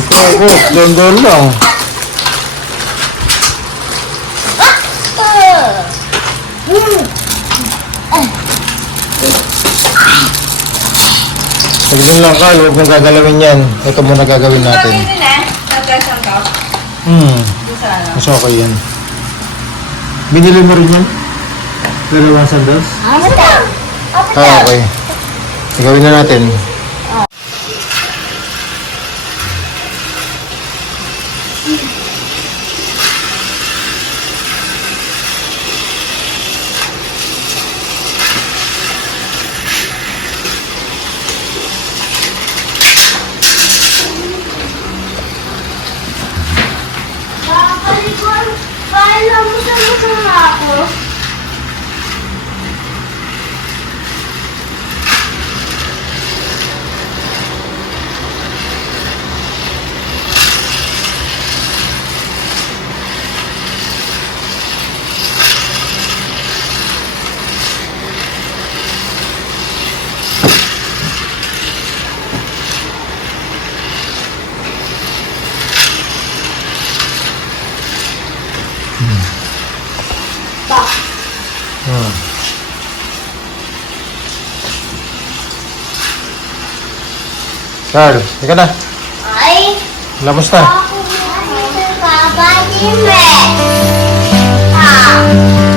Ito, doon lang. Pagdun lang, Carl. Huwag mong gagalawin yan. Ito muna gagawin natin. Ito din eh. Nagkasan ka. Sana. Mas okay yan. Binili mo rin yan? Dalawang sandals? Okay. Gawin na natin. Carl, ika na. Ay, Labas na. ako na. Papa, di me. Ha.